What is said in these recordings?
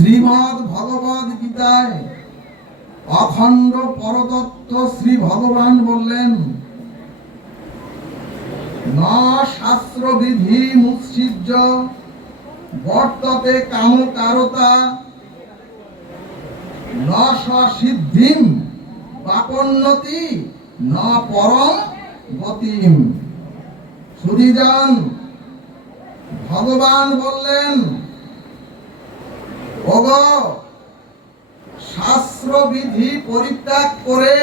শ্রীমদ্ ভগবদ গীতায় অখণ্ড পরতত্ত্ব শ্রী ভগবান বললেন, ন শাস্ত্র বিধি মুৎসৃজ্য বর্ততে কামকারতা ন সিদ্ধিম বাপন্নতি ন পরম গতিম। সুধীজন, ভগবান বললেন, ওগো, শাস্ত্র বিধি পরিত্যাগ করে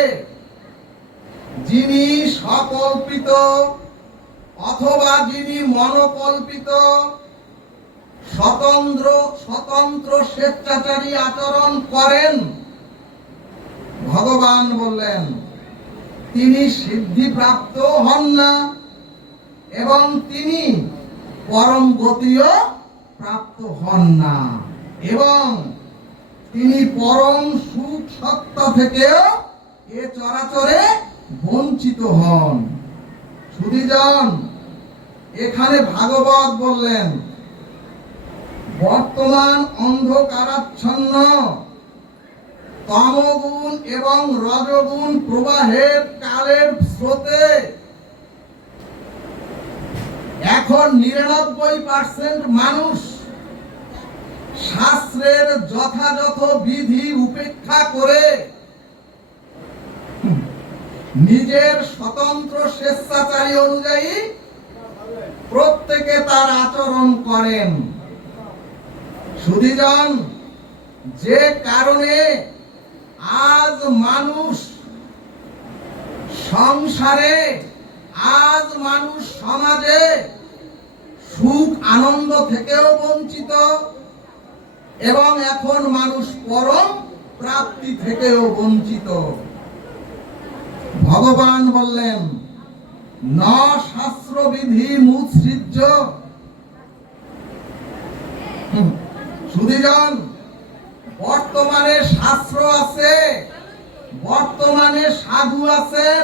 যিনি সকল্পিত অথবা যিনি মনোকল্পিত স্বতন্ত্র স্বেচ্ছাচারী আচরণ করেন, ভগবান বললেন তিনি সিদ্ধিপ্রাপ্ত হন না এবং তিনি পরম গতিও প্রাপ্ত হন না এবং তিনি পরম সুখ সত্তা থেকেও এ চরাচরে বঞ্চিত হন। সুধীজন, এখানে ভাগবত বললেন, বর্তমান অন্ধকারাচ্ছন্ন তমগুণ এবং রজগুণ প্রবাহের কালের স্রোতে এখন ৯৯% মানুষ শাস্ত্রের যথাযথ বিধি উপেক্ষা করে নিজের স্বতন্ত্র স্বেচ্ছাচারী অনুযায়ী প্রত্যেকে তার আচরণ করেন। সুধীজন, যে কারণে আজ মানুষ সংসারে, আজ মানুষ সমাজে সুখ আনন্দ থেকেও বঞ্চিত এবং এখন মানুষ পরম প্রাপ্তি থেকেও বঞ্চিত। ভগবান বললেন, ন শাস্ত্র বিধি মুৎসৃজ্য। সুধীজন, বর্তমানে শাস্ত্র আছে, বর্তমানে সাধু আছেন,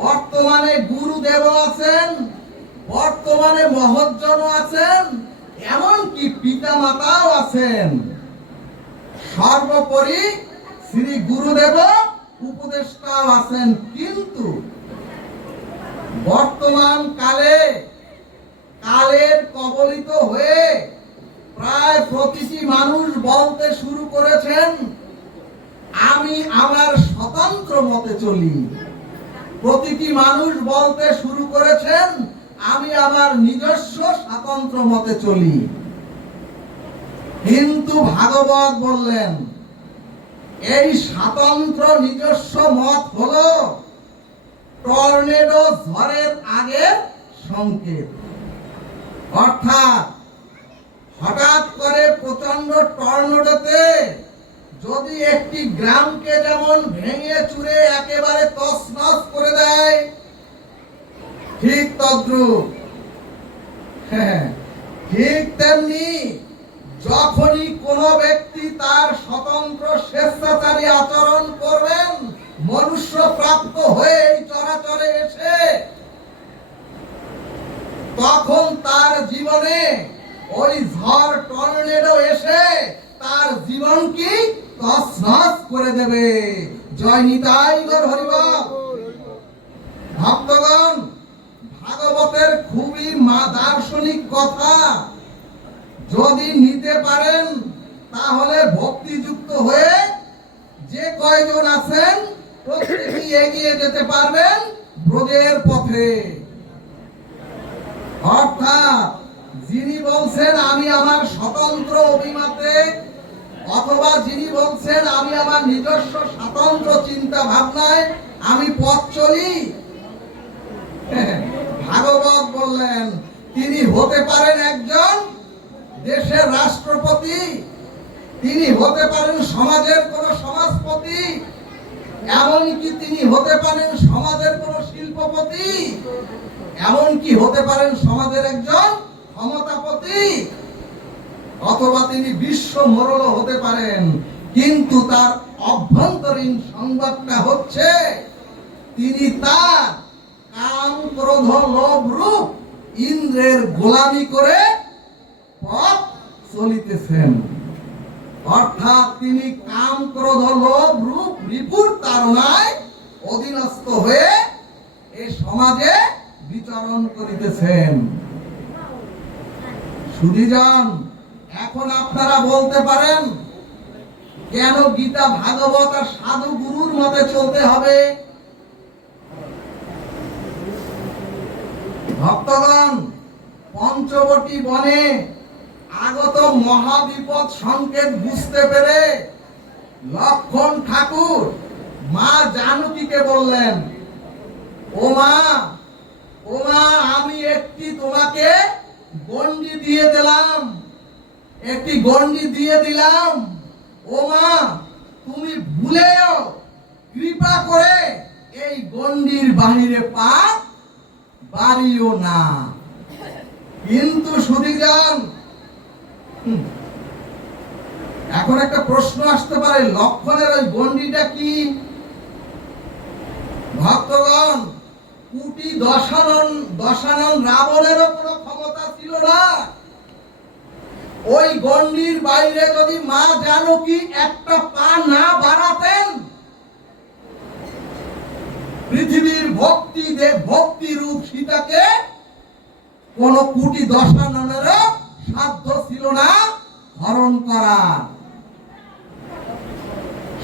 বর্তমানে গুরুদেব আছেন, বর্তমানে মহজ্জন আছেন, এমনকি পিতা মাতাও আছেন। সর্বোপরি শ্রী গুরুদেব উপদেষ্টাও আছেন। কিন্তু বর্তমান কালের কবলিত হয়ে প্রায় প্রতিটি মানুষ বলতে শুরু করেছেন, আমি আমার স্বতন্ত্র মতে চলি। প্রতিটি মানুষ বলতে শুরু করেছেন, আমি আমার নিজস্ব স্বাতন্ত্র মতে চলি। কিন্তু ভাগবত বললেন, এই স্বাতন্ত্র নিজস্ব মত হলো টর্নেডো ঝড়ের আগের সংকেত। অর্থাৎ হঠাৎ করে প্রচন্ড টর্নেডোতে যদি একটি গ্রামকে যেমন ভেঙে চুরে একেবারে তছনছ করে দেয়, ঠিক তদ্রূপ, ঠিক তেমনি যখনই কোনো ব্যক্তি তার স্বতন্ত্র স্বেচ্ছাচারী আচরণ করবেন, মনুষ্য প্রাপ্ত হয়ে এই চরাচরে এসে, তখন তার জীবনে ওই ঝড় টর্নেডো এসে তার জীবন কি তছনছ করে দেবে। জয় নিতাই গৌর হরিবল। ভক্তগণ, ভাগবতের খুবই দার্শনিক কথা যদি নিতে পারেন, তাহলে ভক্তিযুক্ত হয়ে যে কয়জন আছেন প্রত্যেকেই এগিয়ে যেতে পারবেন ব্রজের পথে। অর্থাৎ যিনি বলছেন আমি আমার স্বতন্ত্র অভিমতে, অথবা যিনি বলছেন আমি আমার নিজস্ব স্বতন্ত্র চিন্তা ভাবনায় আমি পথ চলি, ভাগবত বললেন তিনি হতে পারেন একজন দেশের রাষ্ট্রপতি, তিনি হতে পারেন সমাজের কোন সমাজপতি, এমনকি তিনি হতে পারেন সমাজের কোন শিল্পপতি, এমনকি হতে পারেন সমাজের একজন ক্ষমতাপতি, অথবা তিনি বিশ্ব মোড়লও হতে পারেন। কিন্তু তার অভ্যন্তরীণ সংবাদটা হচ্ছে তিনি তার কাম ক্রোধ লোভ রূপ ইন্দ্রের গোলামি করে পথ চলিতেছেন। অর্থাৎ তিনি কাম ক্রোধ লোভ রূপ রিপুর তাড়নায় অধীনস্থ হয়ে এই সমাজে বিচরণ করিতেছেন। সুধীজন, এখন আপনারা বলতে পারেন কেন গীতা ভাগবত আর সাধু গুরুর মতে চলতে হবে? ভক্তগণ, পঞ্চবটী বনে আগত মহাবিপদ সংকেত বুঝতে পেরে লক্ষণ ঠাকুর মা জানকীকে বললেন, ও মা, আমি একটি তোমাকে গণ্ডি দিয়ে দিলাম। ও মা, তুমি ভুলেও কৃপা করে এই গণ্ডির বাহিরে পা বাড়িও না। কিন্তু সুধীজন, এখন একটা প্রশ্ন আসতে পারে, লক্ষণের ওই গণ্ডিটা কি? ভক্তগণ, কুটি দশানন রাবণেরও কোনো ক্ষমতা ছিল না। ওই গণ্ডির বাইরে যদি মা জানকী একটা পা না বাড়াতেন, পৃথিবীর ভক্তি রূপ সীতাকে কোন কুটি দশাননেরও সাধ্য ছিল না হরণ করা।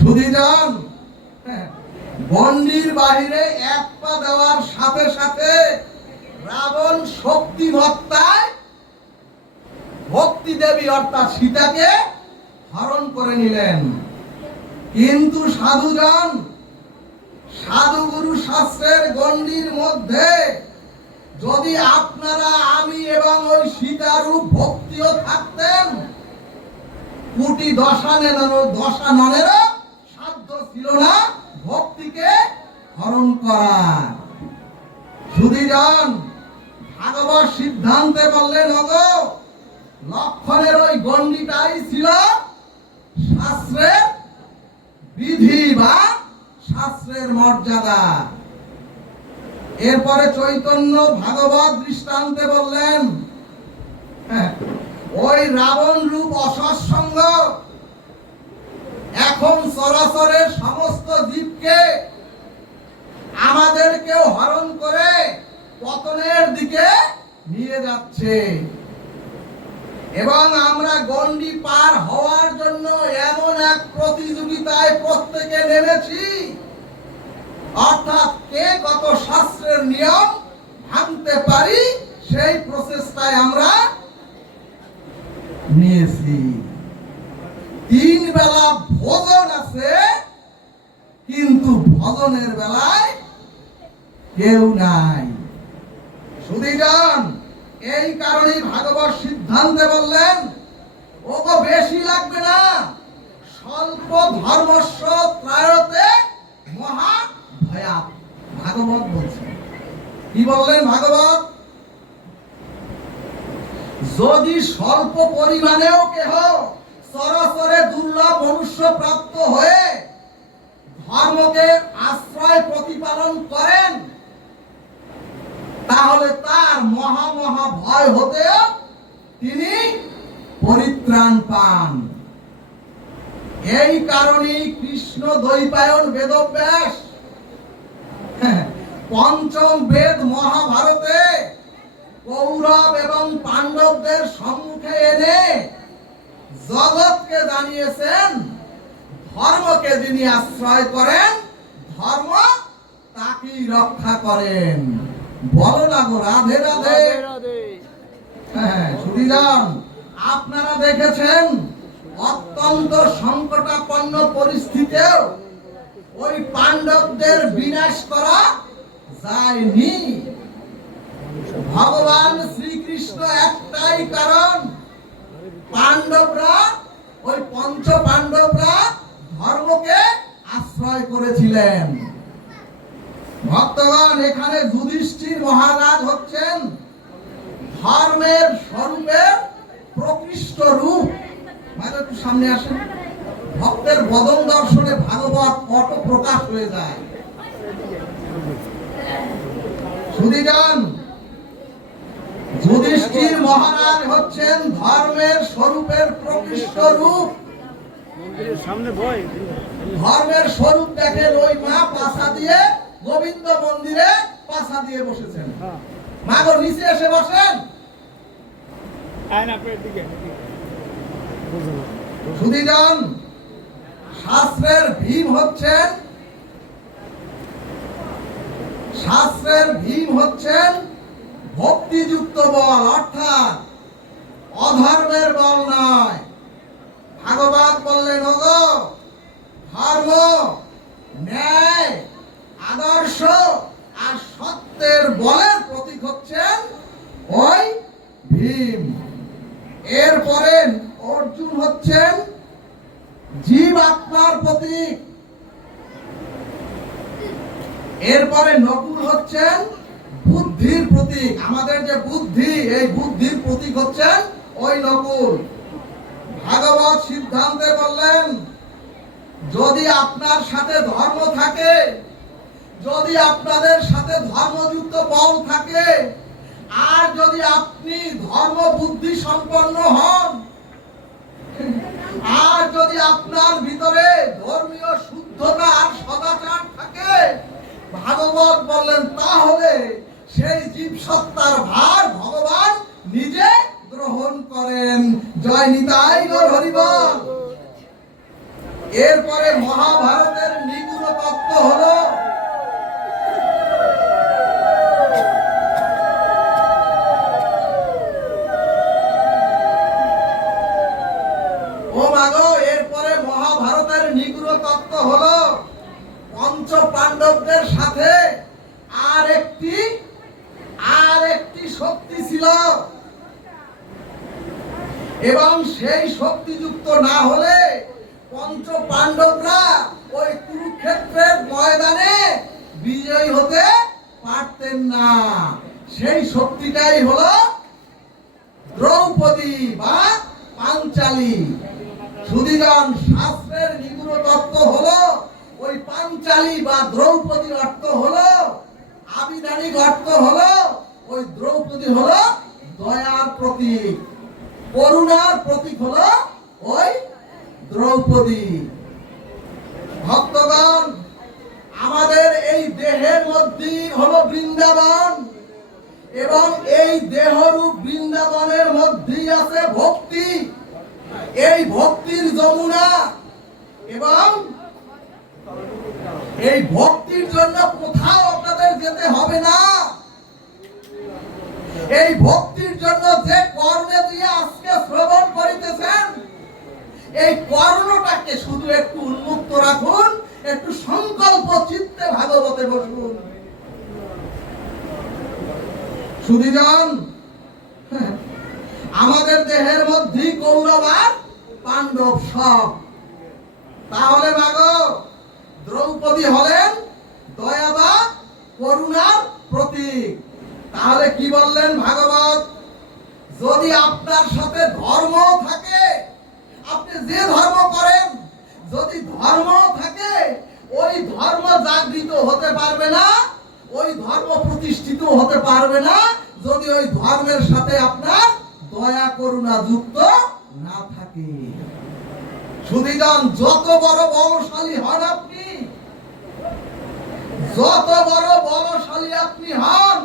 সুধীজন, গণ্ডির বাহিরে এক পা দেওয়ার সাথে সাথে রাবণ শক্তিমত্তায় ভক্তি দেবী অর্থাৎ সীতাকে হরণ করে নিলেন। কিন্তু সাধুজন, সাধুগুরু শাস্ত্রের গণ্ডির মধ্যে যদি আপনারা, আমি এবং ওই সীতারূপ ভক্তিও থাকতেন, কুটি দশাননেরও সাধ্য ছিল না ভক্তিকে হরণ করার। সুধীজন, ভাগবত সিদ্ধান্তে বললেন, ওগো, লক্ষণের ওই গণ্ডিটাই ছিল শাস্ত্রের বিধি বা শাস্ত্রের মর্যাদা। এরপরে চৈতন্য ভাগবত দৃষ্টান্তে বললেন, ওই রাবণ রূপ অসৎসঙ্গ এখন চরাচরের সমস্ত জীবকে আমাদেরকেও হরণ করে পতনের দিকে নিয়ে যাচ্ছে, এবং আমরা গণ্ডি পার হওয়ার জন্য এমন এক প্রতিযোগিতায় প্রত্যেকে নেমেছি, অর্থাৎ কে কত শাস্ত্রের নিয়ম ভাঙতে পারি সেই প্রচেষ্টায় আমরা নিয়েছি। 3 বেলা ভোজন আছে, কিন্তু ভজনের বেলায় কেউ নাই। সুধীজন, এই কারণেই ভাগবত সিদ্ধান্তে বললেন, ওগো, বেশি লাগবে না, স্বল্প ধর্মস্য ত্রায়তে মহা ভয়াৎ। ভাগবত বলছে, কি বললেন ভাগবত? যদি স্বল্প পরিমাণেও কেহ চরাচরে দুর্লভ মনুষ্য প্রাপ্ত হয়ে ধর্মকে আশ্রয় প্রতিপালন করেন, তাহলে তার মহা ভয় হতেও তিনি পরিত্রাণ পান। এই কারণেই কৃষ্ণ দ্বৈপায়ন বেদব্যাস পঞ্চম বেদ মহাভারতে কৌরব এবং পাণ্ডবদের সম্মুখে এনে জগৎকে জানিয়েছেন, ধর্মকে যিনি আশ্রয় করেন, ধর্ম তাকেই রক্ষা করেন। বলো না গো, রাধে রাধে। সুধীজন, আপনারা দেখেছেন অত্যন্ত সংকটাপন্ন পরিস্থিতিতেও ওই পাণ্ডবদের বিনাশ করা যায়নি। ভগবান শ্রীকৃষ্ণ একটাই কারণ, পাণ্ডবরা, ওই পঞ্চ পাণ্ডবরা ধর্মকে আশ্রয় করেছিলেন। ভক্তগণ, এখানে যুধিষ্ঠির মহারাজ হচ্ছেন ধর্মের স্বরূপের প্রকৃষ্ট রূপ। একটু সামনে আসেন, ভক্তের বদন দর্শনে ভাগবত অটো প্রকাশ হয়ে যায়। সুধীজন, যুধিষ্ঠির মহারাজ হচ্ছেন ধর্মের স্বরূপের প্রকৃষ্ট রূপ। সামনে বয় ধর্মের স্বরূপ দেখেন, ওই মা পাছা দিয়ে গোবিন্দ মন্দিরে পাছা দিয়ে বসেছেন। মা গো নিচে এসে বসেন। সুধীজন, শাস্ত্রের ভীম হচ্ছেন ভক্তিযুক্ত বল, অর্থাৎ অধর্মের বল নয়। ভাগবত বললেন, ওগো ধর্ম, ন্যায়, আদর্শ আর সত্যের বলের প্রতীক হচ্ছেন ওই ভীম। এরপরে অর্জুন হচ্ছেন জীব আত্মার প্রতীক। এরপরে নকুল হচ্ছেন বুদ্ধির প্রতীক। আমাদের যে বুদ্ধি, এই বুদ্ধির প্রতীক হচ্ছেন ওই নকুল। ভাগবত সিদ্ধান্তে বললেন, যদি আপনার সাথে ধর্ম থাকে, যদি আপনাদের সাথে ধর্মযুক্ত বল থাকে, আর যদি আপনি ধর্ম বুদ্ধি সম্পন্ন হন, আর যদি আপনার ভিতরে ধর্মীয় শুদ্ধতা আর সদাচার থাকে, ভাগবত বললেন, তাহলে সেই জীব সত্তার ভার ভগবান নিজে গ্রহণ করেন। জয় নিতাই গৌর হরিবল। এরপরে মহাভারতের নিগূঢ় তত্ত্ব হলো এরপরে মহাভারতের নিগূঢ় তত্ত্ব হলো পঞ্চ পাণ্ডবদের সাথে আর একটি শক্তি ছিল, এবং সেই শক্তিযুক্ত না হলে পঞ্চ পাণ্ডবরা ওই কুরুক্ষেত্রের ময়দানে বিজয়ী হতে পারতেন না। সেই শক্তিটাই হলো দ্রৌপদী বা পাঞ্চালী। সুধীজন, শাস্ত্রের নিগূঢ় তত্ত্ব হলো ওই পাঞ্চালী বা দ্রৌপদীর অর্থ হলো, আবিধানিক অর্থ হলো, ওই দ্রৌপদী হলো দয়ার প্রতীক, করুণার প্রতীক হলো ওই দ্রৌপদী। ভক্তগণ, আমাদের এই দেহের মধ্যে হলো বৃন্দাবন, এবং এই দেহরূপ বৃন্দাবনের মধ্যেই আছে ভক্তি, এই ভক্তির যমুনা। এবং এই ভক্তির জন্য কোথাও আপনাদের যেতে হবে না। এই ভক্তির জন্য যে কর্মে দিয়ে আজকে শ্রবণ করিতেছেন, এই কর্মটাকে শুধু একটু উন্মুক্ত রাখুন, একটু সংকল্প চিত্তে ভাগবতে বসুন। সুধীজন, আমাদের দেহের মধ্যে কৌরব আর পাণ্ডব সব। তাহলে মাগো দ্রৌপদী হলেন দয়া বা করুণার প্রতীক। তাহলে কি বললেন ভাগবত? যদি আপনার সাথে ধর্ম থাকে, আপনি যে ধর্ম করেন, যদি ধর্ম থাকে, ওই ধর্ম জাগৃত হতে পারবে না, ওই ধর্ম প্রতিষ্ঠিত হতে পারবে না, যদি ওই ধর্মের সাথে আপনার দয়া করুণা যুক্ত না থাকে। সুধীজন, যত বড় বলশালী হন আপনি, যত বড় বলশালী আপনি হন,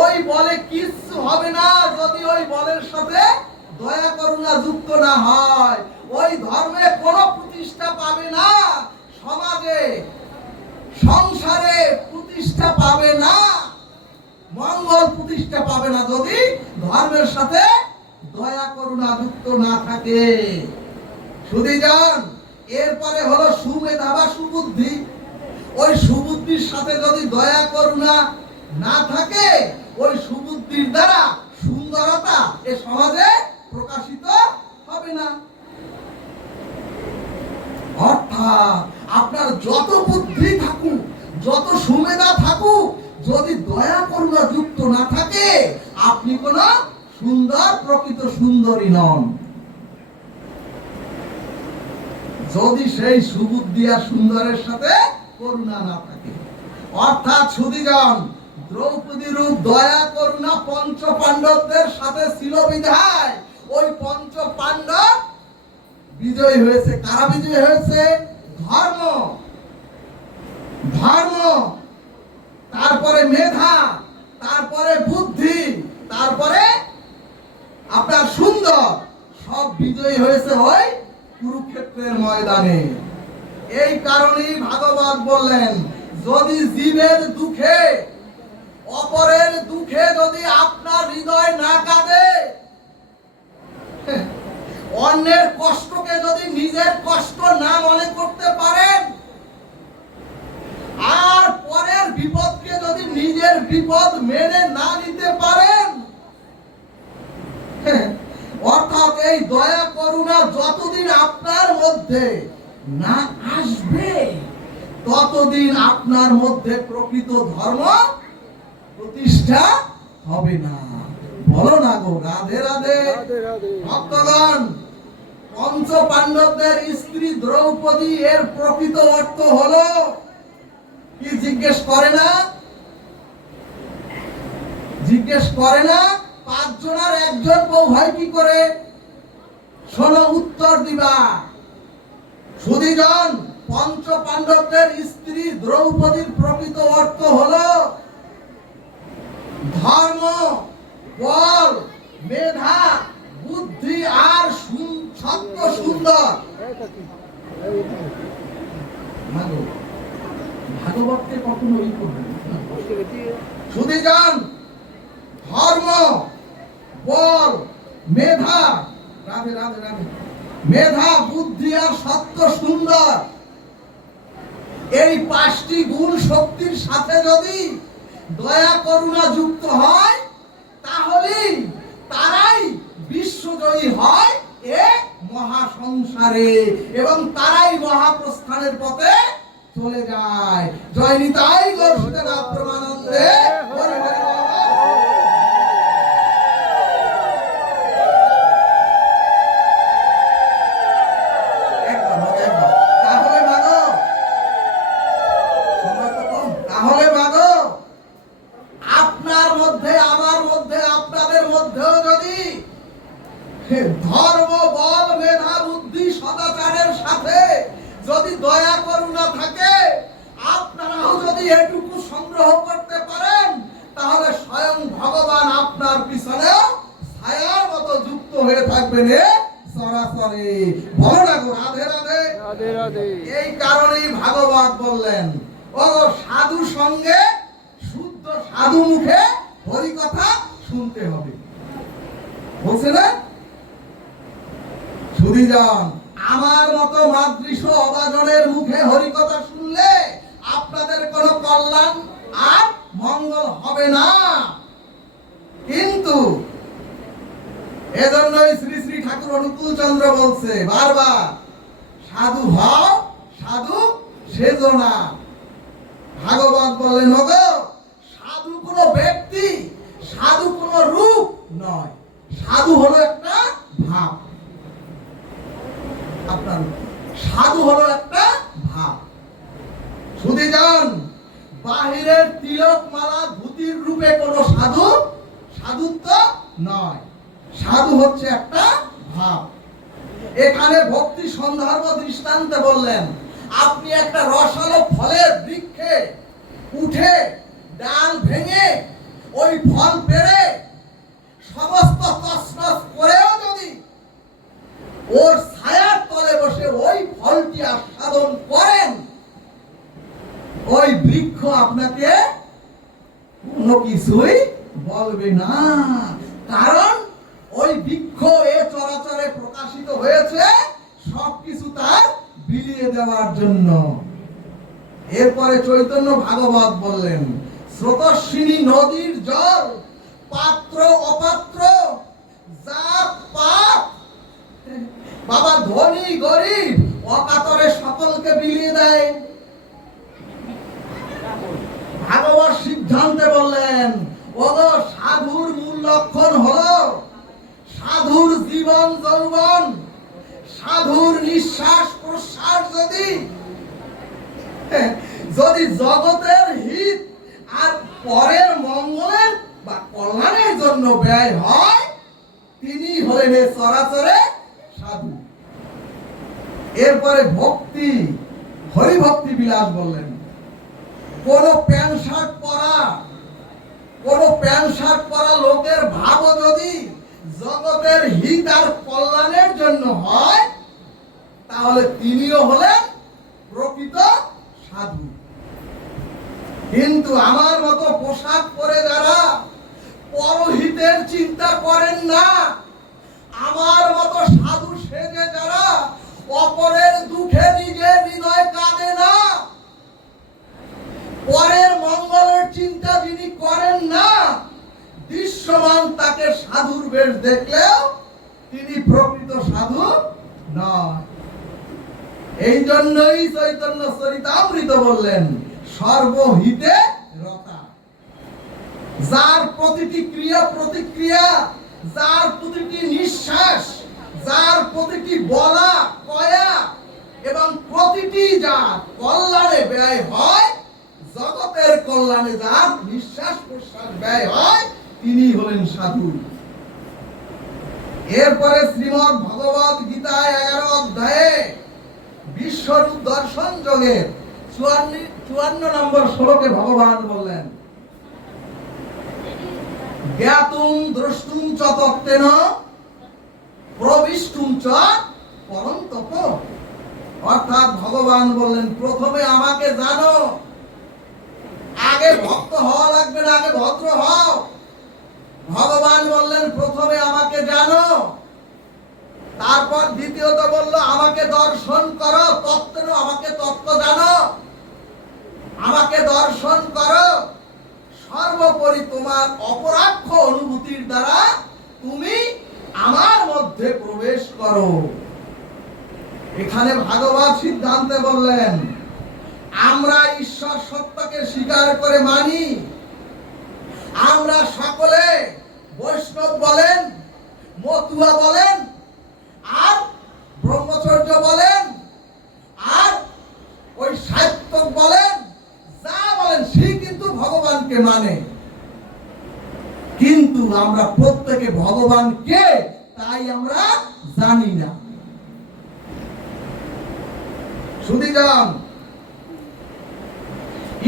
ওই বলে কিচ্ছু হবে না যদি ওই বলের সাথে দয়া করুণা যুক্ত না হয়। ওই ধর্মে কোনো প্রতিষ্ঠা পাবে না, সমাজে সংসারে প্রতিষ্ঠা পাবে না, মঙ্গল প্রতিষ্ঠা পাবে না যদি ধর্মের সাথে দয়া করুণা যুক্ত না থাকে। সুধীজন, এরপরে হলো সুমেধা বা সুবুদ্ধি। ওই সুবুদ্ধির সাথে যদি দয়া করুণা না থাকে, ওই সুবুদ্ধির দ্বারা সুন্দরতা এ সমাজে প্রকাশিত হবে না। অর্থাৎ আপনার যত বুদ্ধি থাকুক, যত সুমেধা থাকুক, যদি দয়া করুণা যুক্ত না থাকে, আপনি কোন সুন্দর প্রকৃত সুন্দরী নন। যদি সেই সুবুদ্ধি আর সুন্দরের সাথে করুণা না থাকে। অর্থাৎ সুধীজন, দ্রৌপদী রূপ দয়া করুণা পঞ্চ পাণ্ডবদের সাথে ছিল বিধায় ওই পঞ্চ পাণ্ডব বিজয়ী হয়েছে। কারা বিজয়ী হয়েছে? ধর্ম, ধর্ম, তারপরে মেধা, তারপরে বুদ্ধি, তারপরে আপনার সুন্দর, সব বিজয়ী হয়েছে ওই কুরুক্ষেত্রের ময়দানে। এই কারণেই ভাগবত বললেন, যদি জীবের দুঃখে, অপরের দুঃখে যদি আপনার হৃদয় না কাঁদে, অন্যের কষ্টকে যদি নিজের কষ্ট না মনে করতে পারেন, আর পরের বিপদকে যদি নিজের বিপদ মেনে না নিতে পারেন, অর্থাৎ এই দয়া করুণা যতদিন আপনার মধ্যে না আসবে, ততদিন আপনার মধ্যে প্রকৃত ধর্ম প্রতিষ্ঠা হবে না। বলো না গো রাধে রাধে। ভক্তগণ, পঞ্চ পাণ্ডবদের স্ত্রী দ্রৌপদী এর প্রকৃত অর্থ হলো কি? জিজ্ঞেস করে না? জিজ্ঞেস করে না? 5 জনের একজন বউ হয় কি করে? শোনো, উত্তর দিবা। সুধীজন, পঞ্চ পাণ্ডবদের স্ত্রী দ্রৌপদীর প্রকৃত অর্থ হলো ধর্ম, বল, মেধা, বুদ্ধি আর সত্য সুন্দর। ভাগবতকে কখনো ই করবেন না। সুধীজন, ধর্ম, বল, মেধা, রাধে রাধে রাধে, মেধা, বুদ্ধি আর সত্য সুন্দর, এই 5টি গুণ শক্তির সাথে যদি দয়া করুণা যুক্ত হয়, তাহলেই তারাই বিশ্বজয়ী হয় এ মহাসংসারে, এবং তারাই মহাপ্রস্থানের পথে চলে যায়। জয় নিতাই গৌর সীতানাথ প্রেমানন্দে। হরি হরি বল। তাহলে মাগো, আপনার মধ্যে, আমার মধ্যে, আপনাদের মধ্যেও যদি ধর্ম, বল, মেধা, বুদ্ধি, সদাচারের সাথে যদি দয়া করুণা থাকে, আপনারাও যদি এটুকু সংগ্রহ করতে পারেন, তাহলে স্বয়ং ভগবান আপনার পিছনে ছায়ার মতো যুক্ত হয়ে থাকবেন সরাসরি। ভালো লাগো রাধে রাধে রাধে রাধে। এই কারণেই ভাগবত বললেন, ও সাধু সঙ্গে, শুদ্ধ সাধু মুখে হরি কথা শুনতে হবে। বলছে না? সুধীজন, আমার মতো মাতৃশ অবাজনের মুখে হরি কথা শুনলে আপনাদের কোনো কল্যাণ আর মঙ্গল হবে না। কিন্তু এজন্যই শ্রী শ্রী ঠাকুর অনুকূল চন্দ্র বলছে বারবার, সাধু হও, সাধু সেজো না। ভাগবত বলেন, ওগো সাধু কোনো ব্যক্তি, সাধু কোনো রূপ নয়, সাধু হলো একটা ভাব। আপনার সাধু হলো একটা ভাব। সুধীজন, বাহিরের তিলক মালা ধুতির রূপে কোনো সাধু সাধুত্ব নয়, সাধু হচ্ছে একটা ভাব। এখানে ভক্তি সন্দর্ভ দৃষ্টান্তে বললেন, আপনি একটা রসালো ফলের বৃক্ষে উঠে ডাল ভেঙে ওই ফল পেড়ে সমস্ত তছনছ করেও যদি ওর ছায়ার তলে বসে ওই ফলটি আস্বাদন করেন, ওই বৃক্ষ আপনাকে কোনো কিছুই বলবে না। কারণ ওই বৃক্ষ এ চরাচরে প্রকাশিত হয়েছে সবকিছু তার বিলিয়ে দেওয়ার জন্য। এরপরে চৈতন্য ভাগবত বললেন, স্রোতস্বিনী নদীর জল পাত্র অপাত্র জাত পাত, বাবা ধনী গরিব অকাতরে সকলকে বিলিয়ে দেয়। ভাগবত সিদ্ধান্তে বললেন, ওগো সাধুর মূল লক্ষণ হলো সাধুর জীবন যৌবন, সাধুর নিঃশ্বাস প্রশ্বাস যদি জগতের হিত আর পরের মঙ্গলের বা কল্যাণের জন্য ব্যয় হয়, তিনি হলেন এ চরাচরে সাধু। এরপরে ভক্তি, হরিভক্তি বিলাস বললেন। কোন প্যান্ট শার্ট পরা লোকের ভাব যদি জগতের হিত আর কল্যাণের জন্য হয়, তাহলে তিনিও হলেন প্রকৃত সাধু। কিন্তু আমার মতো পোশাক পরে যারা পরহিতের চিন্তা করেন না, আমার মতো সাধু সেজে যারা অপরের দুঃখে নিজের হৃদয় কাঁদে না, পরের মঙ্গলের চিন্তা যিনি করেন না, দৃশ্যমান তাকে সাধুর বেশ দেখলেও তিনি প্রকৃত সাধু নয়। এই জন্যই চৈতন্য চরিতামৃত বললেন সর্বহিতে রতা। যার প্রতিটি ক্রিয়া প্রতিক্রিয়া, যার প্রতিটি নিঃশ্বাস, যার প্রতিটি বলা কয়া এবং প্রতিটি যার কল্যাণে ব্যয় হয়, জগতের কল্যাণে যার নিঃশ্বাস প্রশ্বাস ব্যয় হয়, তিনি হলেন সাধু। এরপরে শ্রীমদ্ ভগবদ গীতায় 11 অধ্যায়ে বিশ্বরূপ দর্শন যোগের 54 নম্বর শ্লোকে ভগবান বললেন, জ্ঞাতুম দ্রষ্টুম চ তত্ত্বেন প্রবিষ্টুম চ পরন্তপ। অর্থাৎ ভগবান বললেন, প্রথমে আমাকে জানো। আগে ভক্ত হওয়া লাগবে না, আগে ভদ্র হও। ভগবান বললেন প্রথমে আমাকে জানো, তারপর দ্বিতীয়ত বলল আমাকে দর্শন করো, তত্ত্বেন, আমাকে তত্ত্ব জানো, আমাকে দর্শন করো। সর্বোপরি তোমার অপরাক্ষ অনুভূতির দ্বারা তুমি আমার মধ্যে প্রবেশ করো। এখানে ভাগবত সিদ্ধান্তে বললেন, আমরা ঈশ্বর সত্যকে স্বীকার করে মানি। আমরা সকলে বৈষ্ণব বলেন, মতুয়া বলেন, আর ব্রহ্মচর্য বলেন, আর ওই সাহিত্যক বলেন, যা বলেন, সেই কিন্তু ভগবানকে মানে। কিন্তু আমরা প্রত্যেকে ভগবান কে তাই আমরা জানি না। শুধিজন,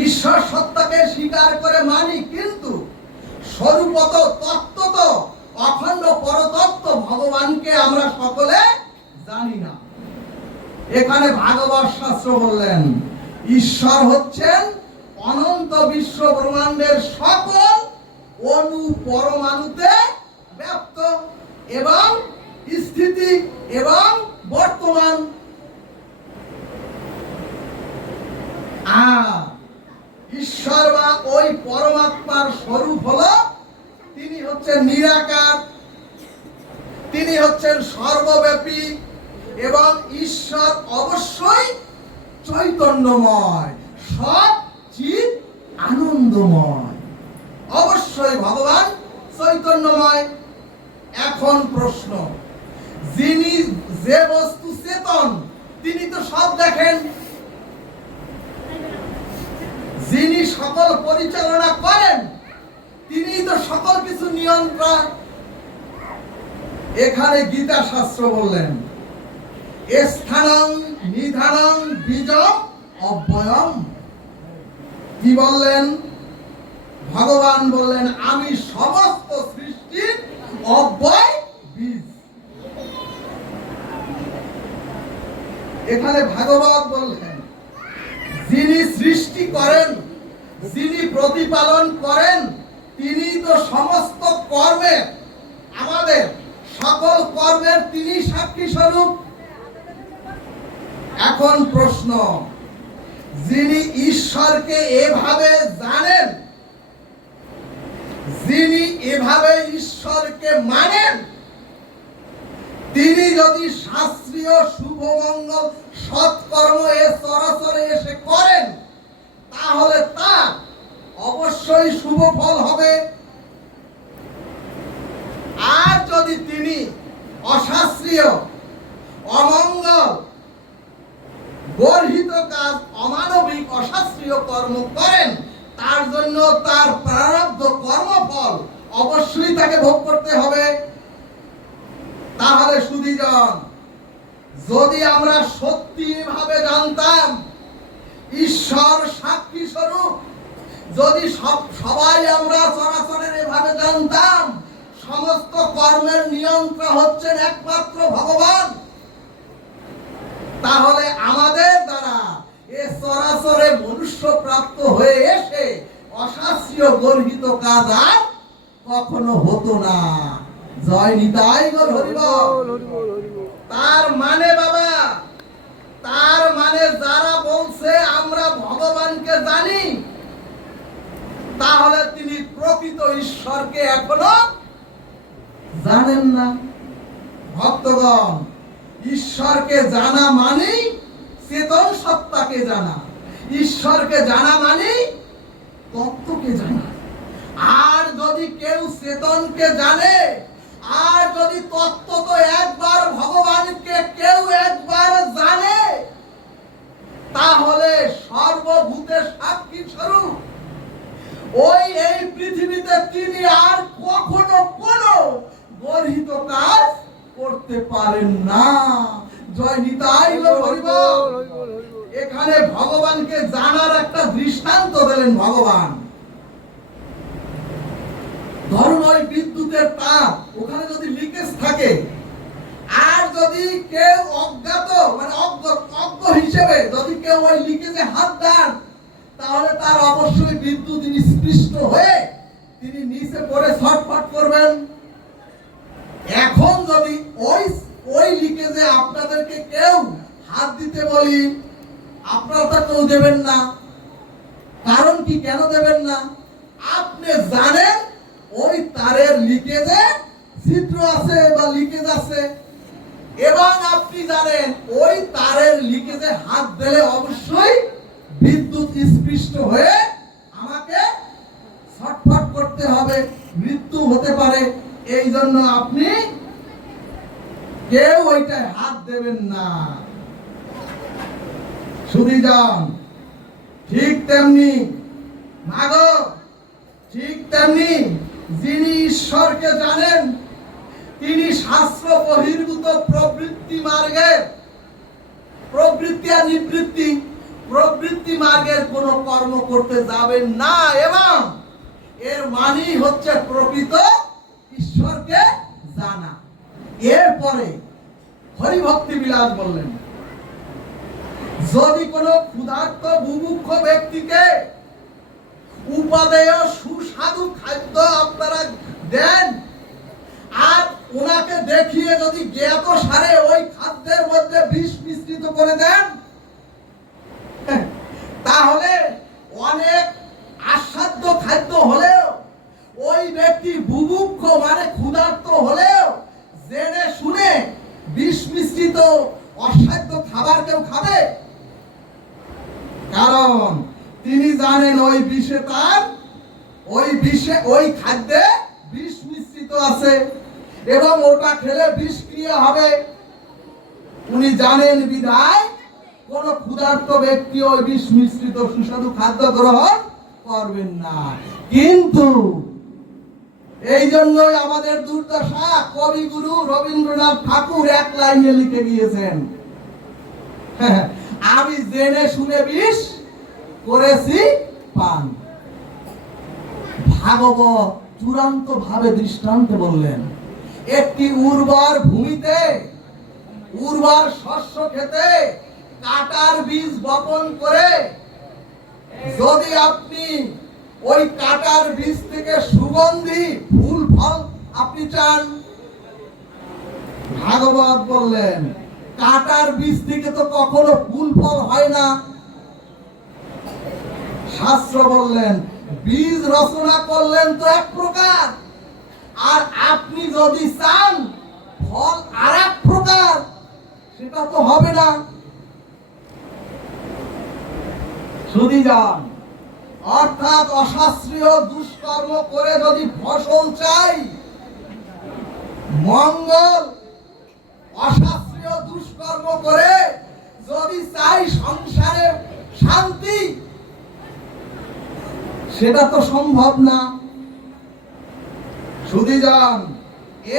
ঈশ্বর সত্তাকে স্বীকার করে মানি, কিন্তু স্বরূপত তত্ত্বত অখণ্ড পরতত্ত্ব ভগবানকে আমরা সকলে জানি না। এখানে ভাগবত শাস্ত্র বললেন, ঈশ্বর হচ্ছেন অনন্ত বিশ্ব ব্রহ্মাণ্ডের সকল অণু পরমাণুতে ব্যাপ্ত এবং স্থিতি এবং বর্তমান। ঈশ্বর বা ওই পরমাত্মার স্বরূপ হলো, তিনি হচ্ছেন নিরাকার, তিনি হচ্ছেন সর্বব্যাপী, এবং ঈশ্বর অবশ্যই চৈতন্যময়, সৎ চিৎ আনন্দময়। অবশ্যই ভগবান চৈতন্যময়। এখন প্রশ্ন, যিনি যে বস্তু চেতন, তিনি তো সব দেখেন। যিনি সকল পরিচালনা করেন, তিনি তো সকল কিছু নিয়ন্ত্রণ। এখানে গীতা শাস্ত্র বললেন, স্থানং নিধানং বীজম অব্যয়ম। কি বললেন? ভগবান বললেন, আমি সমস্ত সৃষ্টির অব্যয় বীজ। এখানে ভাগবত বললেন, যিনি সৃষ্টি করেন, যিনি প্রতিপালন করেন, তিনি তো সমস্ত কর্মের, আমাদের সকল কর্মের তিনি সাক্ষী স্বরূপ। এখন প্রশ্ন, যিনি ঈশ্বরকে এভাবে জানেন, যিনি এভাবে ঈশ্বরকে মানেন, তিনি যদি শাস্ত্রীয় শুভমঙ্গল সৎকর্ম এ চরাচরে এসে করেন, তাহলে তার অবশ্যই শুভ ফল হবে। আর যদি তিনি অশাস্ত্রীয়, অমঙ্গল গর্হিত কাজ, অমানবিক অশাস্ত্রীয় কর্ম করেন, তার জন্য তার প্রারব্ধ কর্মফল অবশ্যই তাকে ভোগ করতে হবে। তাহলে সুধীজন, যদি আমরা সত্যি ভাবে জানতাম ঈশ্বর সাক্ষী স্বরূপ, যদি সবাই আমরা চরাচরের এভাবে জানতাম সমস্ত কর্মের নিয়ন্ত্রণ হচ্ছেন একমাত্র ভগবান, তাহলে আমাদের দ্বারা এ চরাচরে মনুষ্য প্রাপ্ত হয়ে এসে অশাস্ত্রীয় গর্হিত কাজ আর কখনো হতো না। জয় নিতাই গৌর হরি বল। তার মানে বাবা, তার মানে যারা বলছে আমরা ভগবানকে জানি, তাহলে তিনি প্রকৃত ঈশ্বরকে এখনো জানেন না। ভক্তগণ, ঈশ্বরকে জানা মানে চেতন সত্তাকে জানা, ঈশ্বরকে জানা মানে তত্ত্বকে জানা। আর যদি কেউ চেতনকে জানে, আর যদি তত্ত্ব তো একবার ভগবানকে কেউ একবার জানে, তাহলে সর্বভূতের সাক্ষী স্বরূপ ওই এই পৃথিবীতে তিনি আর কখনো কোনো গর্হিত কাজ করতে পারেন না। জয় নিতাই গৌর হরি বল। এখানে ভগবানকে জানার একটা দৃষ্টান্ত দিলেন ভগবান। ধরুন ওই বিদ্যুতের তার, ওখানে যদি লিকেজ থাকে, আর যদি কেউ অজ্ঞাত মানে অজ্ঞ হিসেবে যদি কেউ ওই লিকেজে হাত দেন, তাহলে তার অবশ্যই বিদ্যুৎ নিষ্পৃষ্ট হয়ে তিনি নিচে পড়ে ছটফট করবেন। এখন যদি ওই লিকেজে আপনাদেরকে কেউ হাত দিতে বলি, আপনারা তা কেউ দেবেন না। কারণ কি, কেন দেবেন না? আপনি জানেন ওই তারের লিকেজে ছিদ্র আছে বা লিকেজ আছে, এবং আপনি জানেন ওই তারের লিকেজে হাত দিলে অবশ্যই বিদ্যুৎ স্পৃষ্ট হয়ে আমাকে ছটফট করতে হবে, মৃত্যু হতে পারে। এই জন্য আপনি কেউ ওইটায় হাত দেবেন না। সুধীজন, ঠিক তেমনি মাগো, ঠিক তেমনি যিনি ঈশ্বরকে জানেন, তিনি শাস্ত্র বহির্ভূত প্রবৃত্তি মার্গে, প্রবৃত্তি আর নিবৃত্তি, প্রবৃত্তি মার্গের কোন কর্ম করতে যাবেন না, এবং এর মানেই হচ্ছে প্রকৃত ঈশ্বরকে জানা। এরপরে হরিভক্তি বিলাস বললেন, যদি কোন ক্ষুধার্ত বুভুক্ষ ব্যক্তিকে উপাদেয় সুস্বাদু খাদ্য আপনারা দেন, আর ওনাকে দেখিয়ে যদি জ্ঞাত সারে ওই খাদ্যের মধ্যে বিষ মিশ্রিত করে দেন, তাহলে অনেক আস্বাদ্য খাদ্য হলেও ওই ব্যক্তি বুভুক্ষ মানে ক্ষুধার্ত হলেও জেনে শুনে বিষ মিশ্রিত অসাধ্য খাবার কেউ খাবে? কারণ তিনি জানেন ওই বিষে তার ওই খাদ্যে বিষ মিশ্রিত আছে এবং ওটা খেলে বিষক্রিয়া হবে। উনি জানেন বিধায় কোন ক্ষুধার্ত ব্যক্তি ওই বিষ মিশ্রিত সুস্বাদু খাদ্য গ্রহণ করবেন না। কিন্তু এই জন্যই আমাদের দুর্দশা, কবিগুরু রবীন্দ্রনাথ ঠাকুর এক লাইনে লিখে গিয়েছেন, আমি জেনে শুনে বিষ করেছি পান। ভাগবত চূড়ান্ত ভাবে দৃষ্টান্তে বললেন, একটি উর্বর ভূমিতে উর্বর শস্য খেতে কাটার বীজ বপন করে যদি আপনি ওই কাটার বীজ থেকে সুগন্ধি ফুল ফল আপনি চান, ভাগবত বললেন কাটার বীজ থেকে তো কখনো ফুল ফল হয় না। শাস্ত্র বললেন বীজ রচনা করলেন তো এক প্রকার, আর আপনি যদি চান ফল আর এক প্রকার, সেটা তো হবে না। সুধীজন, অর্থাৎ অশাস্ত্রীয় দুষ্কর্ম করে যদি ফসল চাই মঙ্গল, অশাস্ত্রীয় দুষ্কর্ম করে যদি চাই সংসারে শান্তি, সেটা তো সম্ভব না। সুধীজন,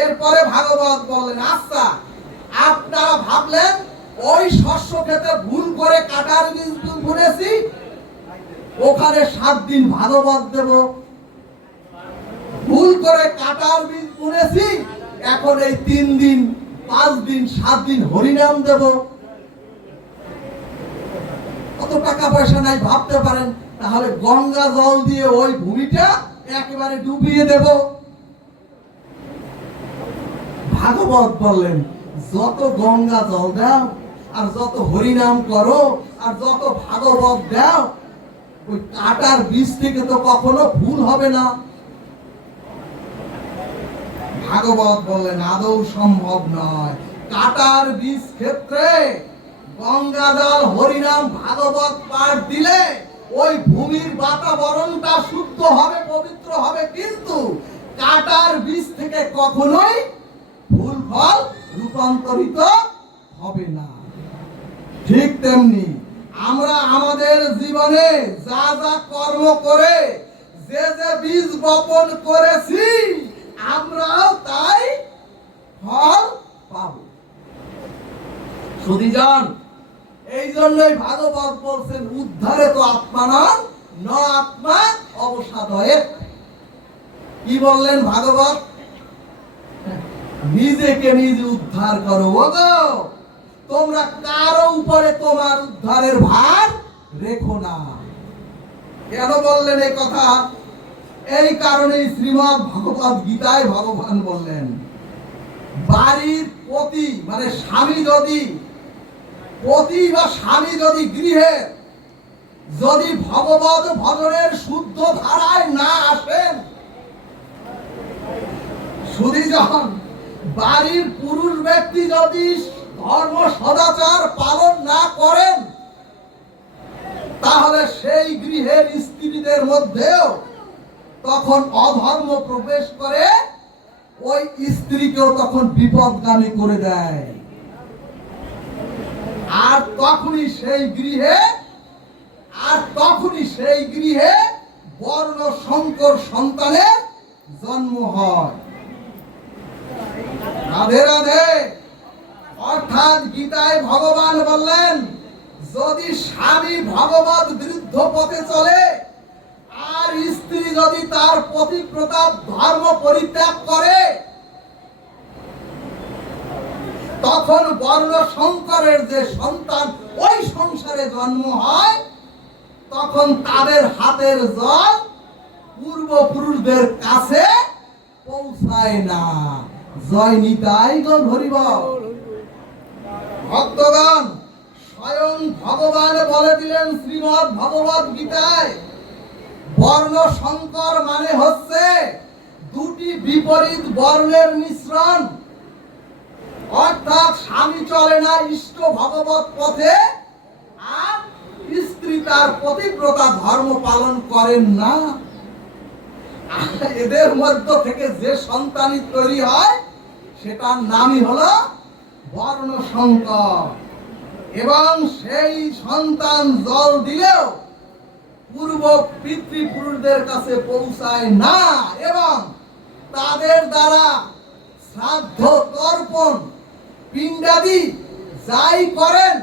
এরপরে ভাগবত বললেন, আচ্ছা আপনারা ভাবলেন ওই শস্য খেতে ভুল করে কাটার বীজ বুনেছি, ওখানে 7 দিন ভাগবত দেব। ভুল করে কাটার বীজ বুনেছি, এখন এই 3 দিন 5 দিন 7 দিন হরিনাম দেব। কত টাকা পয়সা নাই ভাবতে পারেন, তাহলে গঙ্গা জল দিয়ে ওই ভূমিটা একেবারে ডুবিয়ে দেব। ভাগবত বললেন, যত গঙ্গা জল দাও আর যত হরিনাম করো আর যত ভাগবত দাও, ওই কাটার বীজ থেকে তো কখনো ভুল হবে না। ভাগবত বললেন, আদৌ সম্ভব নয়। কাটার বীজ ক্ষেত্রে গঙ্গা জল হরিনাম ভাগবত পাঠ দিলে ওই ভূমির বাতাবরণটা শুদ্ধ হবে, পবিত্র হবে, কিন্তু কাটার বীজ থেকে কখনোই ভুল ফল রূপান্তরিত হবে না। ঠিক তেমনি আমরা আমাদের জীবনে যা যা কর্ম করে যে যে বীজ বপন করেছি, আমরাও তাই ফল পাব। সুধীজন, এই জন্যই ভাগবত বলছেন, উদ্ধারে তো আত্মা নন, ন আত্মা অবসাদয়ে। কি বললেন ভাগবত? নিজেকে নিজে উদ্ধার করো। ওগো, তোমরা কারো উপরে তোমার উদ্ধারের ভার রেখো না। কেন বললেন এই কথা? এই কারণেই শ্রীমদ্ ভগবত গীতায় ভগবান বললেন, বাড়ির পতি মানে স্বামী যদি গৃহে যদি ভগবত ভজনের শুদ্ধ ধারায় না আসেন, সুধীজন, বাড়ির পুরুষ ব্যক্তি যদি ধর্ম সদাচার পালন না করেন, তাহলে সেই গৃহের স্ত্রীদের মধ্যেও তখন অধর্ম প্রবেশ করে, ওই স্ত্রীকেও তখন বিপদগামী করে দেয়। আর তখনই সেই গৃহে বর্ণ সংকর সন্তানের জন্ম হয়। রাধে রাধে। অর্থাৎ গীতায় ভগবান বললেন, যদি স্বামী ভগবত বিরুদ্ধ পথে চলে আর স্ত্রী যদি তার পতিব্রতা ধর্ম পরিত্যাগ করে, তখন বর্ণ সংকরের যে সন্তান ওই সংসারে জন্ম হয়, তখন তাদের হাতের জল পূর্বপুরুষদের কাছে পৌঁছায় না। জয় নিতাই গৌর হরিবল। ভক্তগণ, স্বয়ং ভগবান বলে দিলেন শ্রীমদ্ ভগবত গীতায়, বর্ণ সংকর মানে হচ্ছে দুটি বিপরীত বর্ণের মিশ্রণ। অর্থাৎ স্বামী চলে না ইষ্ট ভগবত পথে, আর স্ত্রী তার পতিব্রতা ধর্ম পালন করেন না। এদের মধ্য থেকে যে সন্তানই তৈরি হয়, সেটার নামই হলো বর্ণ সংকর। এবং সেই সন্তান জল দিলেও পূর্ব পিতৃপুরুষদের কাছে পৌঁছায় না, এবং তাদের দ্বারা শ্রাদ্ধ তর্পণ পিণ্ডাদি যাই করেন,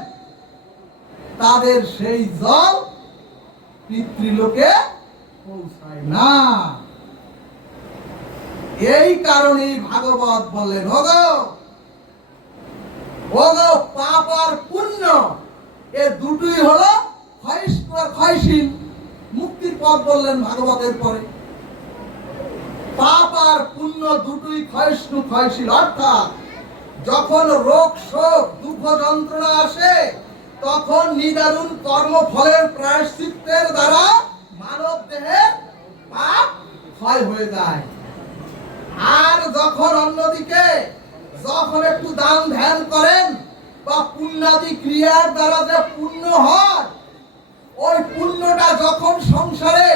তাদের সেই জল পিতৃলোকে পৌঁছায় না। এই কারণেই ভাগবত বললেন, ওগো পাপ আর পুণ্য এ দুটোই হলো ক্ষয়িষ্ণু আর ক্ষয়শীল। মুক্তির পথ বললেন ভাগবতের পরে। পাপ আর পুণ্য দুটোই ক্ষয়িষ্ণু ক্ষয়শীল। অর্থাৎ যখন রোগ শোক দুঃখ যন্ত্রণা আসে, তখন নিদারুণ কর্মফলের প্রায়শ্চিত্তের দ্বারা মানব দেহের পাপ ক্ষয় হয়ে যায়। আর যখন অন্যদিকে যখন একটু দান ধ্যান করেন বা পুণ্যাদি ক্রিয়ার দ্বারা যে পুণ্য হয়, ওই পুণ্যটা যখন সংসারে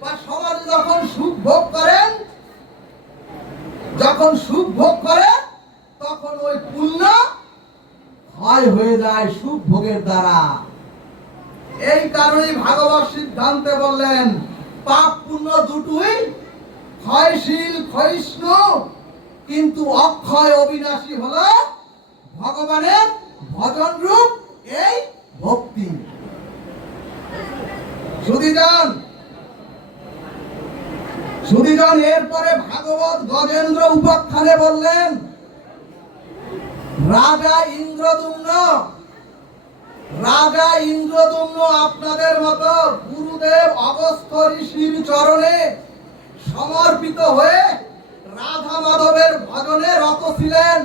বা সমাজে যখন সুখ ভোগ করেন, তখন ওই পুণ্য ক্ষয় হয়ে যায় সুখ ভোগের দ্বারা। এই কারণে ভাগবত সিদ্ধান্তে বললেন, পাপ পুণ্য দুটোই ক্ষয়শীল ক্ষয়িষ্ণু। কিন্তু অক্ষয় অবিনাশী হলো ভগবানের ভজন রূপ এই ভক্তি। সুধীজন এরপরে ভাগবত গজেন্দ্র উপাখ্যানে বললেন, রাজা ইন্দ্রদুম্ন আপনাদের মতো গুরুদেব অগস্ত্য ঋষির চরণে সমর্পিত হয়ে রাধা মাধবের ভজনে রত ছিলেন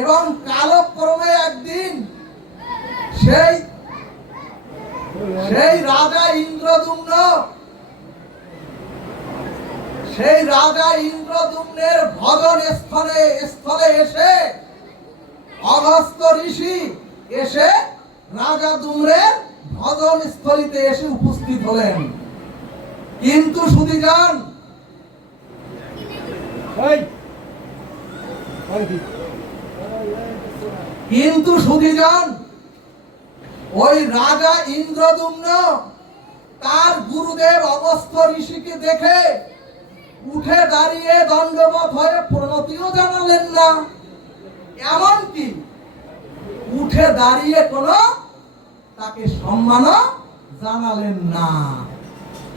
এবং কালক্রমে একদিন সেই রাজা ইন্দ্রদুম্নের ভজন স্থলে এসে অগস্ত্য ঋষি এসে রাজা দুম্নের ভজন স্থলিতে এসে উপস্থিত হলেন। কিন্তু সুধীজন ওই রাজা ইন্দ্রদুম্ন তার গুরুদেব অগস্ত্য ঋষিকে দেখে উঠে দাঁড়িয়ে দণ্ডবত হয়ে প্রণতিও জানালেন না, এমনকি উঠে দাঁড়িয়ে কোনো তাকে সম্মানও জানালেন না।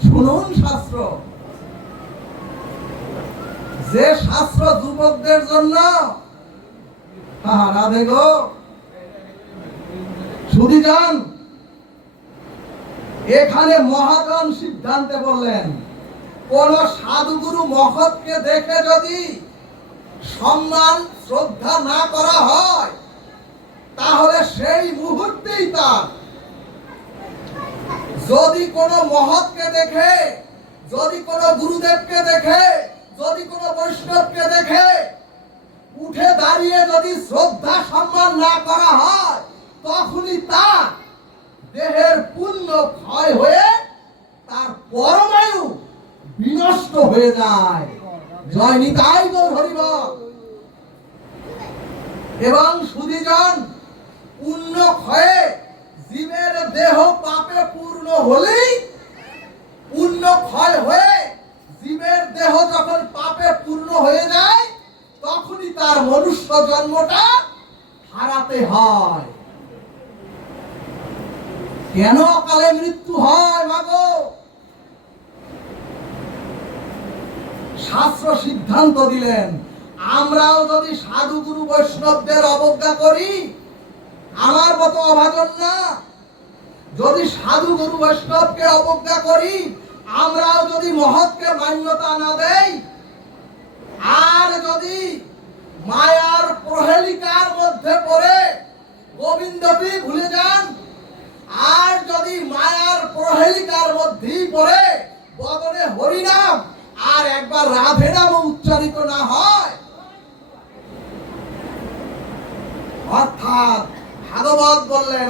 শুনুন শাস্ত্র, যে শাস্ত্র যুবকদের জন্য। রাধে গো। সুধীজন এখানে মহাজন সিদ্ধান্তে বললেন, কোন সাধুগুরু মহৎকে দেখে যদি সম্মান শ্রদ্ধা না করা হয় তাহলে সেই মুহূর্তেই তার, যদি কোনো মহৎকে দেখে, যদি কোনো গুরুদেবকে দেখে, যদি কোনো বৈষ্ণবকে দেখে উঠে দাঁড়িয়ে যদি শ্রদ্ধা সম্মান না করা হয় তখনই তার দেহের পুণ্য ক্ষয় হয়ে তার পরমায়ু বিনষ্ট হয়ে যায়। জয় নিতাই গৌর হরি বল। এবং সুধীজন পুণ্য ক্ষয়ে জীবের দেহ পাপে পূর্ণ হলেই, পুণ্য ক্ষয় হয়ে জীবের দেহ যখন পাপে পূর্ণ হয়ে যায় তখনই তার মনুষ্য জন্মটা হারাতে হয়। কেন অকালে মৃত্যু হয় মাগো? শাস্ত্র সিদ্ধান্ত দিলেন, আমরাও যদি সাধু গুরু বৈষ্ণবদের অবজ্ঞা করি, আমার মতো অভাজন না, যদি সাধু গুরু বৈষ্ণবকে অবজ্ঞা করি, আমরাও যদি মহৎকে মান্যতা না দেই, আর যদি মায়ার প্রহেলিকার মধ্যে পড়ে গোবিন্দকে ভুলে যান, আর যদি মায়ার প্রহেলিকার মধ্যেই পড়ে বদনে হরিনাম আর একবার রাধে নাম উচ্চারিত না হয়, অর্থাৎ ভাগবত বললেন,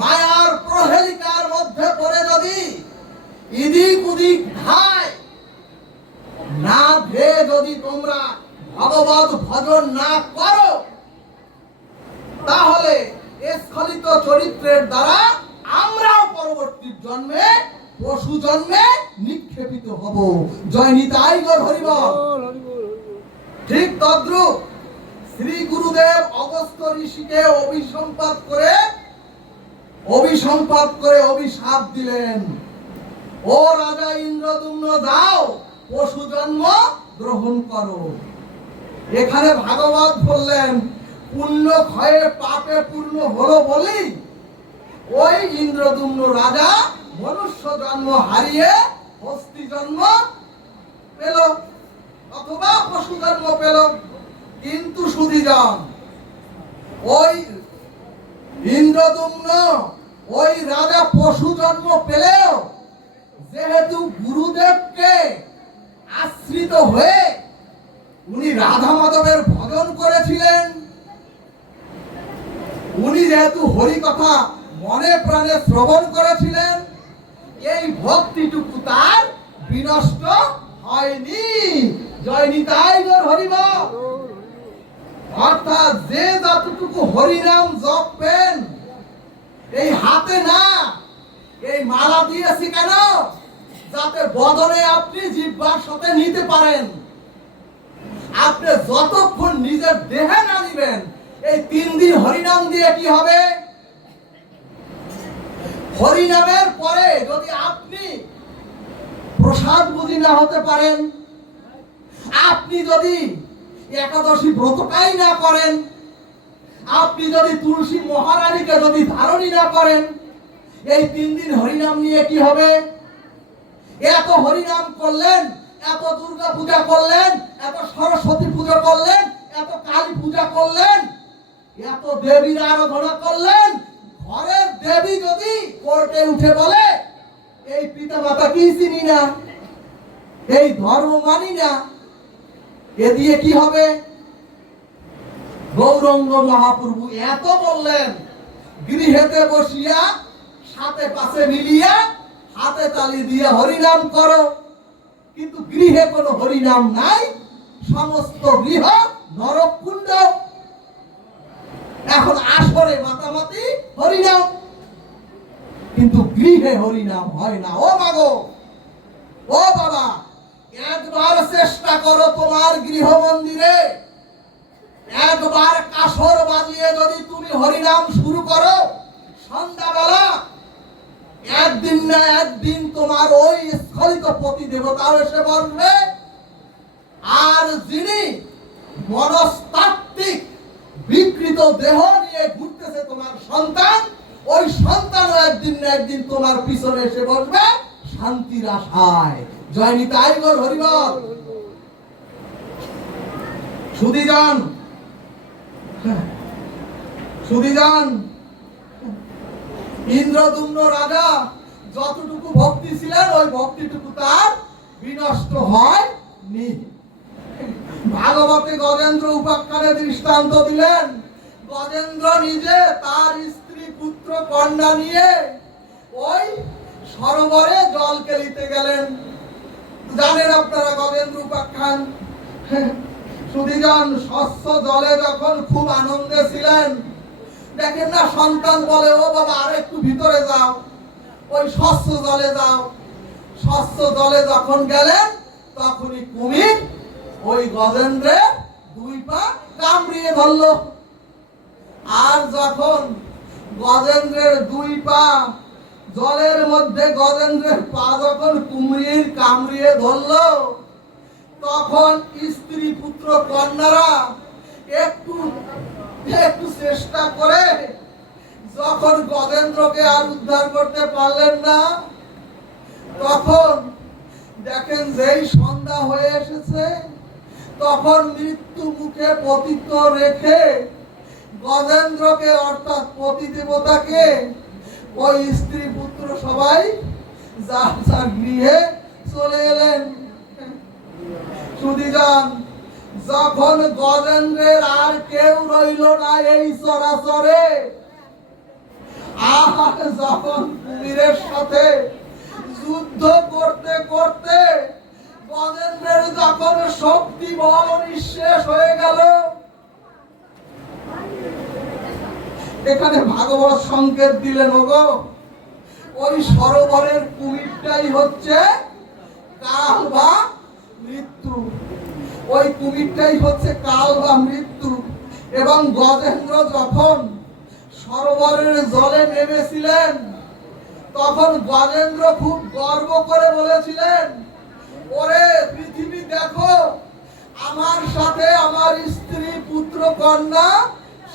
মায়ার প্রহেলিকার মধ্যে পড়ে যদি ইদিক উদিক খায় না ভে যদি তোমরা ভগবত ভজন না করো, তাহলে স্খলিত চরিত্রের দ্বারা আমরাও পরবর্তী জন্মে পশু জন্মে নিক্ষেপিত হব। জয় নিতাই গৌর হরি বল। ঠিক তদ্রূপ শ্রী গুরুদেব অগস্ত্য ঋষিকে অভিসম্পাত করে অভিশাপ দিলেন, ও রাজা ইন্দ্রদুম্ন, যাও পশু জন্ম গ্রহণ করো। এখানে ভাগবত বললেন, পুণ্য ক্ষয়ে পাপে পূর্ণ হলো বলি ওই ইন্দ্রদুম্ন রাজা মনুষ্য জন্ম হারিয়ে হস্তি জন্ম পেল অথবা পশু জন্ম পেল। কিন্তু সুধীজন ওই ইন্দ্রদুম্ন ওই রাজা পশু জন্ম পেলেও যেহেতু গুরুদেবকে আশ্রিত হয়ে উনি রাধা মাধবের ভজন করেছিলেন, উনি যেহেতু হরি কথা মনে প্রাণে শ্রবণ করেছিলেন, এই ভক্তিটুকু তার বিনষ্ট হয়নি। জয় নিতাই গৌর হরি বল। অর্থাৎ যে যতটুকু হরিনাম জপবেন, এই হাতে না, এই মালা দিয়েছি কেন, যাতে বদনে আপনি জিহ্বার সাথে নিতে পারেন। আপনি যতক্ষণ নিজের দেহে না নিবেন, এই 3 দিন হরিনাম দিয়ে কি হবে? হরিনামের পরে যদি আপনি প্রসাদ বুঝি না হতে পারেন, আপনি যদি একাদশী ব্রতটাই না করেন, আপনি যদি তুলসী মহারানীকে যদি ধারণই না করেন, এই 3 দিন হরিনাম নিয়ে কি হবে? এত হরিনাম করলেন, এত দুর্গা পূজা করলেন, এত সরস্বতী পূজা করলেন, এত কালী পূজা করলেন, এত দেবীর আরাধনা করলেন, ঘরের দেবী যদি কোর্টে উঠে বলে এই পিতা মাতা কি চিনি না, এই ধর্ম মানি না, এ দিয়ে কি হবে? গৌরাঙ্গ মহাপ্রভু এত বললেন, গৃহেতে বসিয়া সাথে পাশে মিলিয়া হাতে তালি দিয়ে হরিনাম করো, কিন্তু গৃহে কোনো হরিনাম নাই, সমস্ত গৃহ নরককুণ্ড। এখন আসরে মাতামাতি হরিনাম, কিন্তু গৃহে হরিনাম হয় না। ও মাগো, ও বাবা, একবার চেষ্টা করো তোমার গৃহ মন্দিরে একবার কাসর বাজিয়ে যদি তুমি হরিনাম শুরু করো সন্ধ্যাবেলা, একদিন না একদিন তোমার ওই স্খলিত পতি দেবতাও এসে বলবে। আর যিনি মনস্তাত্ত্বিক বিকৃত দেহ নিয়ে ঘুরতেছে তোমার সন্তান, ওই সন্তানও একদিন না একদিন তোমার পিছনে এসে বসবে শান্তির আশায়। জয় নিতাই গৌর হরিবল। সুধীজন, সুধীজন, ইন্দ্রদুম্ন রাজা যতটুকু ভক্তি ছিলেন ওই ভক্তিটুকু তার বিনষ্ট হয়নি। ভাগবতে গজেন্দ্র উপাখ্যানে দৃষ্টান্ত দিলেন। গজেন্দ্র নিজে তার স্ত্রী পুত্র কন্যা নিয়ে ওই সরোবরে জল কেলিতে গেলেন। জানেন আপনারা গজেন্দ্র উপাখ্যান। সুধীজন স্বচ্ছ জলে যখন খুব আনন্দে ছিলেন, দেখেন না সন্তান বলে ও বাবা আর একটু ভিতরে যাও, ওই স্বচ্ছ জলে যাও। স্বচ্ছ জলে যখন গেলেন তখনই কুমির ওই গজেন্দ্রের 2 পা কামড়িয়ে ধরলো। আর যখন গজেন্দ্রের 2 পা জলের মধ্যে গজেন্দ্রের পা যখন কুমির কামড়িয়ে ধরলো, তখন স্ত্রী পুত্র কন্যারা একটু একটু চেষ্টা করে যখন গজেন্দ্রকে আর উদ্ধার করতে পারলেন না, তখন দেখেন যেই সন্ধ্যা হয়ে এসেছে, তখন মৃত্যু মুখে পতিত রেখে গজেন্দ্রকে অর্থাৎ পতি দেবতাকে ওই স্ত্রী পুত্র সবাই যার যার গৃহে চলে এলেন। সুধীজন, যখন গজেন্দ্রের আর কেউ রইল না এই চরাচরে, আর যখন কুমিরের সাথে যুদ্ধ করতে করতে গজেন্দ্রের যখন শক্তি বল নিঃশেষ হয়ে গেল, এখানে ভাগবত সংকেত দিলেন, ওগো ওই সরোবরের কুমিরটাই হচ্ছে কাল বা মৃত্যু, ওই কুমিরটাই হচ্ছে কাল বা মৃত্যু। এবং গজেন্দ্র যখন সরোবরের জলে নেমেছিলেন, তখন গজেন্দ্র খুব গর্ব করে বলেছিলেন, ওরে পৃথিবী দেখো, আমার সাথে আমার স্ত্রী পুত্র কন্যা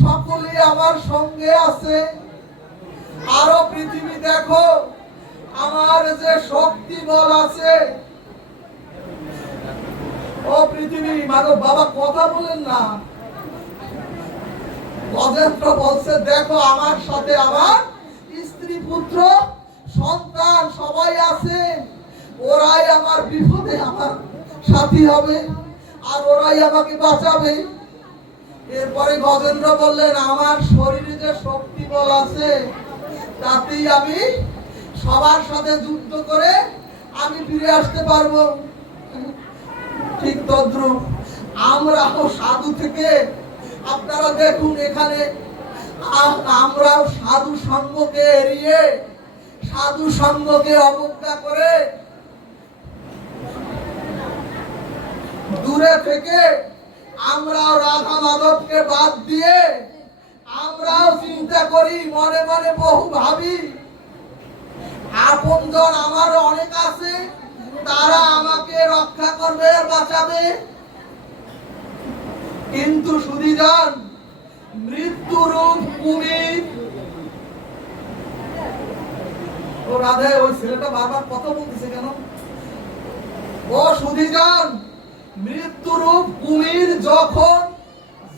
সকলেই আমার সঙ্গে আছে। আরো পৃথিবী দেখো, আমার যে শক্তি বল আছে। ও পৃথিবী, মাগো বাবা কথা বলেন না। গজেন্দ্র বলছে, দেখো আমার সাথে আমার স্ত্রী পুত্র সন্তান সবাই আছে, ওরাই আমার বিপদে আমার সাথী হবে, আর ওরাই আমাকে বাঁচাবে। এরপরে গজেন্দ্র বললেন, আমার শরীরে যে শক্তি বল আছে তাতেই আমি সবার সাথে যুদ্ধ করে আমি ফিরে আসতে পারবো। ঠিক তদ্রুপ আমরাও সাধু থেকে, আপনারা দেখুন এখানে আমরাও সাধু সঙ্গকে এড়িয়ে, সাধু সঙ্গকে অবজ্ঞা করে দূরে থেকে আমরাও রাধা মাধবকে বাদ দিয়ে আমরাও চিন্তা করি, মনে মনে বহু ভাবি, আপনজন আমারও অনেক আছে, তারা আমাকে রক্ষা করবে, বাঁচাবে। কিন্তু সুধীজন, মৃত্যুরূপ কুমির। ও রাধে, ওই ছেলেটা বারবার কথা বলতেছে কেন? ও সুধীজন, মৃত্যুরূপ কুমির যখন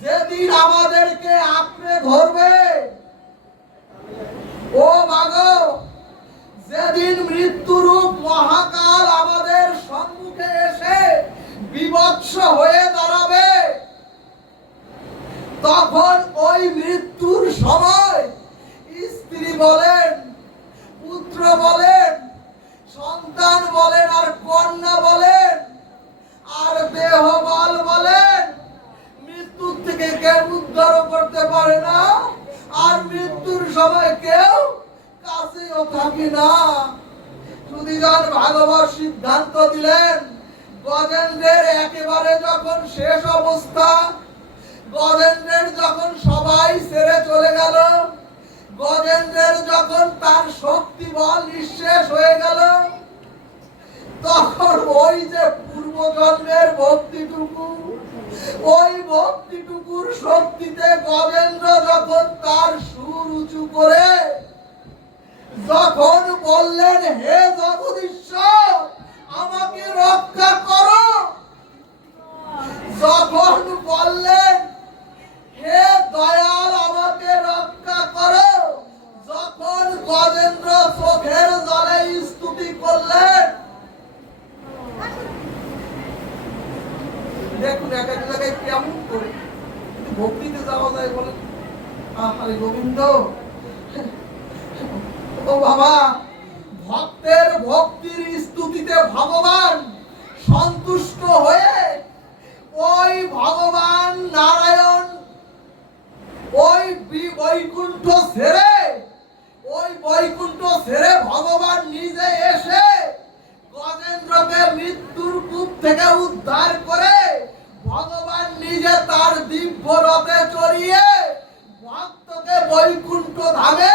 যেদিন আমাদেরকে আঁকড়ে ধরবে, ও মাগো, যেদিন মৃত্যুরূপ মহাকাল আমাদের সম্মুখে এসে বিভৎস হয়ে দাঁড়াবে, তখন ওই মৃত্যুর সময় স্ত্রী বলেন, পুত্র বলেন, সন্তান বলেন, আর কন্যা বলেন, আর দেহবল বলেন, মৃত্যুর থেকে কেউ উদ্ধার করতে পারে না। আর মৃত্যুর সময় কেউ কাছেও থাকে না। সুধীজন ভাগবত সিদ্ধান্ত দিলেন, গজেন্দ্রের একেবারে যখন শেষ অবস্থা, গজেন্দ্রের যখন সবাই ছেড়ে চলে গেল, গজেন্দ্রের যখন তার শক্তি বল নিঃশেষ হয়ে গেল, তখন ওই যে পূর্বজন্মের ভক্তিটুকু, ওই ভক্তিটুকুর শক্তিতে গজেন্দ্র যখন তার সুর উঁচু করে যখন বললেন, হে জগদীশ্বর আমাকে রক্ষা করো, যখন বললেন, হে দয়াল আমাকে রক্ষা করো, যখন গজেন্দ্র চোখের জলে স্তুতি করলেন। দেখুন এক এক জায়গায় কেমন করে ভক্তিতে যাওয়া যায় বলেন। আরে গোবিন্দ, ও বাবা, ভক্তের ভক্তির স্তুতিতে ভগবান সন্তুষ্ট হয়ে ওই ভগবান নারায়ণ ওই বৈকুণ্ঠ ছেড়ে, ওই বৈকুণ্ঠ ছেড়ে ভগবান নিজে এসে গজেন্দ্রকে মৃত্যুর কূপ থেকে উদ্ধার করে ভগবান নিজে তার দিব্য রথে চড়িয়ে ভক্তকে বৈকুণ্ঠ ধামে